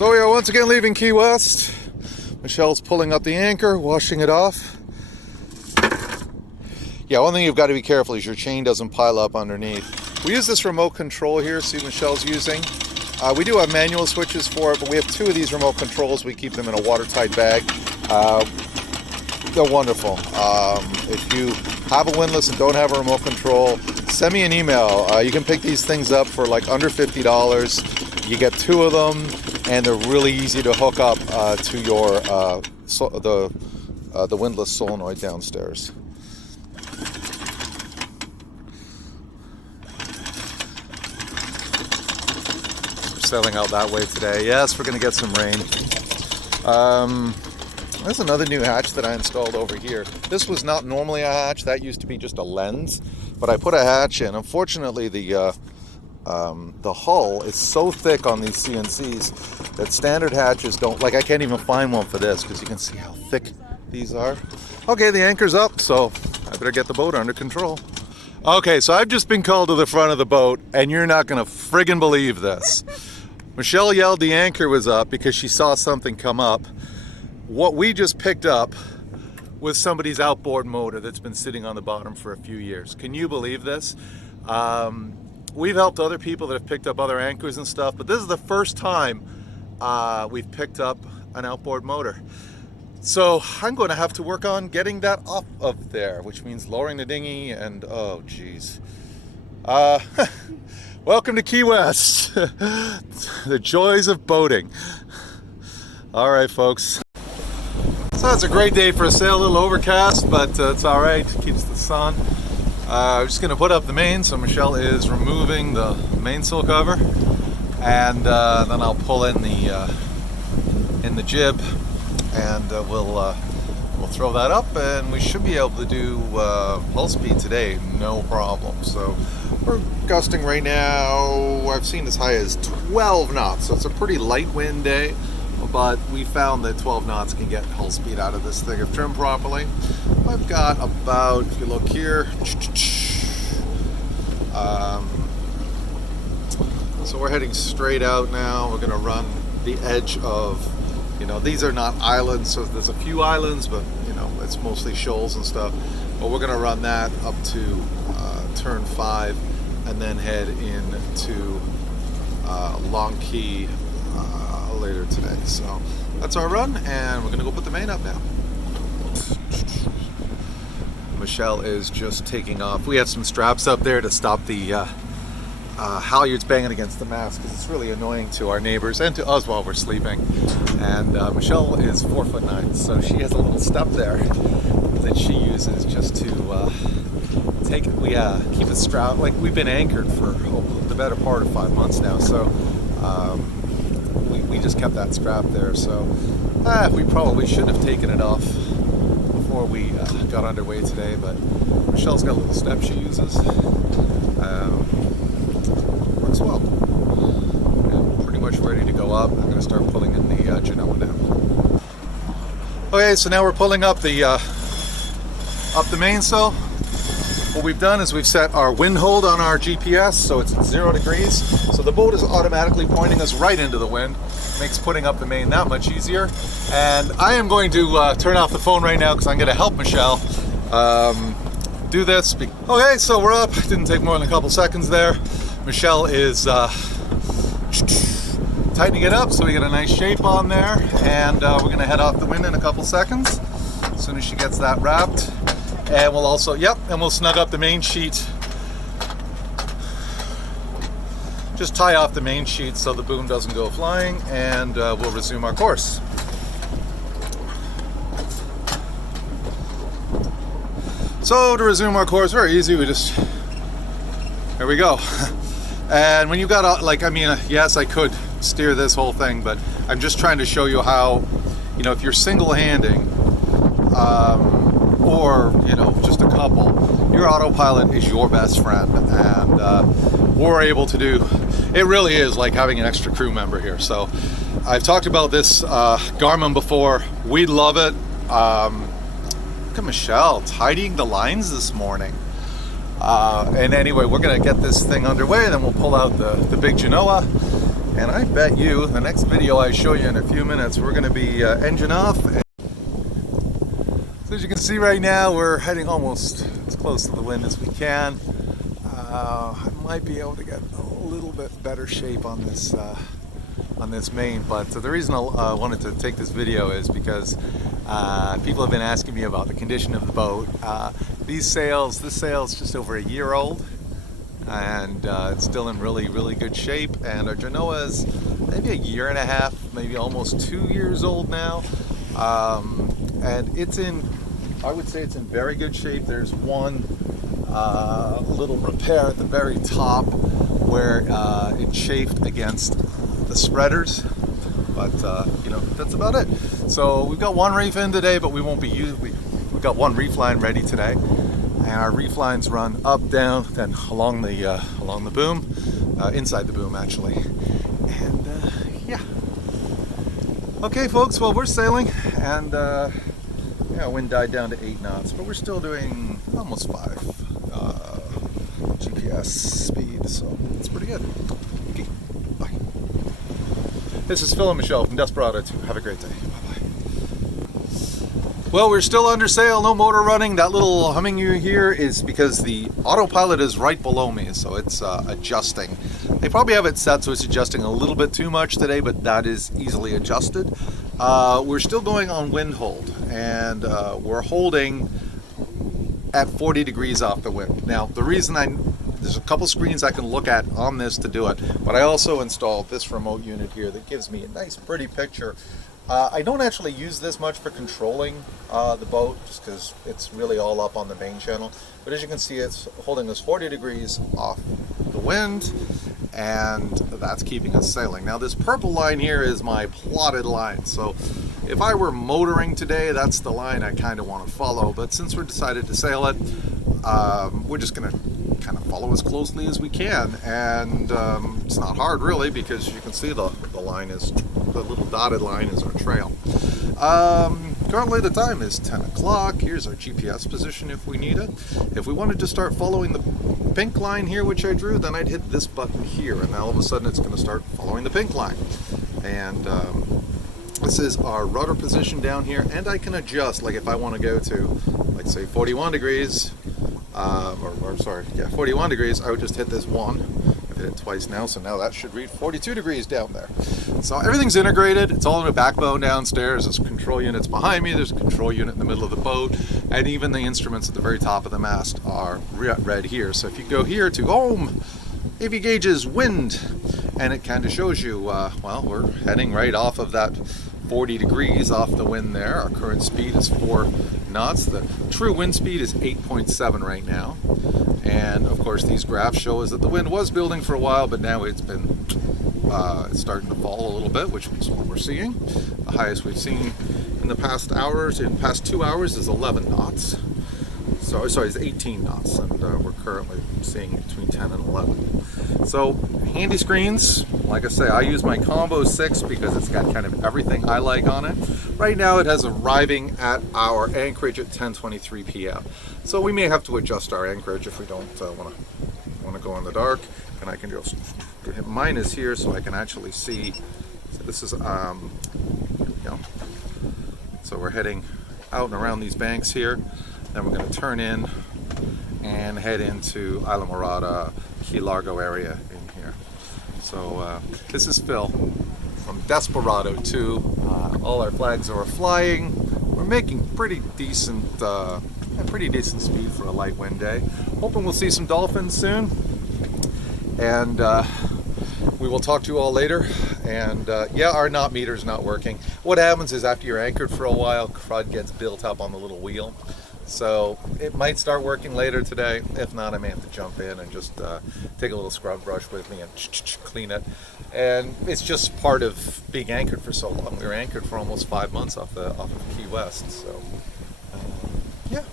So we are once again leaving Key West. Michelle's pulling up the anchor, washing it off. Yeah, one thing you've got to be careful is your chain doesn't pile up underneath. We use this remote control here, see Michelle's using. We do have manual switches for it, but we have two of these remote controls. We keep them in a watertight bag. They're wonderful. If you have a windlass and don't have a remote control, send me an email. You can pick these things up for like under $50. You get two of them, and they're really easy to hook up to your the windlass solenoid downstairs. Sailing out that way today. Yes, we're going to get some rain. There's another new hatch that I installed over here. This was not normally a hatch. That used to be just a lens, but I put a hatch in. Unfortunately, the hull is so thick on these CNCs that standard hatches don't, like I can't even find one for this because you can see how thick these are. Okay, the anchor's up, so I better get the boat under control. Okay, so I've just been called to the front of the boat, and you're not going to friggin' believe this. Michelle yelled the anchor was up because she saw something come up. What we just picked up was somebody's outboard motor that's been sitting on the bottom for a few years. Can you believe this? We've helped other people that have picked up other anchors and stuff, but this is the first time we've picked up an outboard motor. So I'm going to have to work on getting that off of there, which means lowering the dinghy and, oh geez. Welcome to Key West. The joys of boating. All right, folks. So it's a great day for a sail, a little overcast, but it's all right, keeps the sun. I'm just gonna put up the main, so Michelle is removing the mainsail cover, and then I'll pull in the jib, and we'll throw that up, and we should be able to do hull speed today, no problem. So we're gusting right now, I've seen as high as 12 knots, so it's a pretty light wind day, but we found that 12 knots can get hull speed out of this thing if trimmed properly. I've got about, if you look here, so we're heading straight out now. We're going to run the edge of, these are not islands, so there's a few islands, but it's mostly shoals and stuff. But we're going to run that up to turn 5 and then head into Long Key later today. So that's our run, and we're going to go put the main up now. Michelle is just taking off. We have some straps up there to stop the halyards banging against the mast because it's really annoying to our neighbors and to us while we're sleeping. And Michelle is 4'9", so she has a little step there that she uses just to keep it strapped. Like, we've been anchored for the better part of 5 months now, so we just kept that strap there. So we probably should have taken it off before we got underway today, but Michelle's got a little step she uses. Works well. And pretty much ready to go up. I'm going to start pulling in the Genoa now. Okay, so now we're pulling up the mainsail. What we've done is we've set our wind hold on our GPS, so it's 0 degrees. So the boat is automatically pointing us right into the wind. Makes putting up the main that much easier. And I am going to turn off the phone right now because I'm going to help Michelle do this. Okay, so we're up. Didn't take more than a couple seconds there. Michelle is tightening it up so we get a nice shape on there. And we're going to head off the wind in a couple seconds as soon as she gets that wrapped. And we'll also, and we'll snug up the main sheet. Just tie off the main sheet so the boom doesn't go flying, and we'll resume our course. So to resume our course, very easy. Here we go. And when you've got, yes, I could steer this whole thing, but I'm just trying to show you how, if you're single-handing, or just a couple, your autopilot is your best friend, and we're able to do it. Really is like having an extra crew member here. So I've talked about this Garmin before. We love it. Look at Michelle tidying the lines this morning. And anyway, we're gonna get this thing underway, then we'll pull out the big Genoa, And I bet you, the next video I show you in a few minutes, we're going to be engine off. So as you can see right now, we're heading almost as close to the wind as we can. I might be able to get a little bit better shape on this main, but the reason I wanted to take this video is because people have been asking me about the condition of the boat. This sail's just over a year old, and it's still in really good shape. And our Genoa is maybe a year and a half, maybe almost 2 years old now, and I would say it's in very good shape. There's one little repair at the very top where it chafed against the spreaders, but you know, that's about it. So we've got one reef in today, but we won't be using. We've got one reef line ready today, and our reef lines run up, down, then along the boom, inside the boom actually. And yeah. Okay, folks. Well, we're sailing, and yeah, wind died down to 8 knots, but we're still doing almost 5 GPS speed, so it's pretty good. Okay, bye. This is Phil and Michelle from Desperado 2. Have a great day. Bye-bye. Well, we're still under sail, no motor running. That little humming you hear is because the autopilot is right below me, so it's adjusting. They probably have it set so it's adjusting a little bit too much today, but that is easily adjusted. We're still going on wind hold, and we're holding at 40 degrees off the wind. Now, the reason there's a couple screens I can look at on this to do it, but I also installed this remote unit here that gives me a nice pretty picture. I don't actually use this much for controlling the boat, just because it's really all up on the main channel. But as you can see, it's holding us 40 degrees off the wind, and that's keeping us sailing. Now this purple line here is my plotted line, so if I were motoring today, that's the line I kind of want to follow. But since we're decided to sail it, we're just going to kind of follow as closely as we can, and it's not hard really, because you can see the line is, the little dotted line is our trail. Currently the time is 10 o'clock. Here's our GPS position if we need it. If we wanted to start following the pink line here, which I drew, then I'd hit this button here, and now all of a sudden it's going to start following the pink line. And this is our rudder position down here, and I can adjust, like if I want to go to, like say 41 degrees, 41 degrees, I would just hit this one. I've hit it twice now, so now that should read 42 degrees down there. So everything's integrated. It's all in a backbone downstairs. There's control units behind me. There's a control unit in the middle of the boat, and even the instruments at the very top of the mast are red here. So if you go here to home, AV gauges, wind, and it kind of shows you, well, we're heading right off of that 40 degrees off the wind there. Our current speed is 4 knots. The true wind speed is 8.7 right now. And of course these graphs show us that the wind was building for a while, but now it's been it's starting to fall a little bit, which is what we're seeing. The highest we've seen in the past 2 hours is 11 knots. So, sorry, it's 18 knots, and we're currently seeing between 10 and 11. So, handy screens. Like I say, I use my Combo 6 because it's got kind of everything I like on it. Right now it has arriving at our anchorage at 10:23 p.m. So we may have to adjust our anchorage if we don't want to go in the dark. And I can just, mine is here so I can actually see. So this is, so we're heading out and around these banks here. Then we're going to turn in and head into Islamorada, Key Largo area in here. So this is Phil from Desperado 2. All our flags are flying. We're making pretty decent speed for a light wind day. Hoping we'll see some dolphins soon. And we will talk to you all later. And yeah, our knot meter's not working. What happens is after you're anchored for a while, crud gets built up on the little wheel. So it might start working later today. If not, I may have to jump in and just take a little scrub brush with me and clean it. And it's just part of being anchored for so long. We were anchored for almost 5 months off of Key West. So yeah.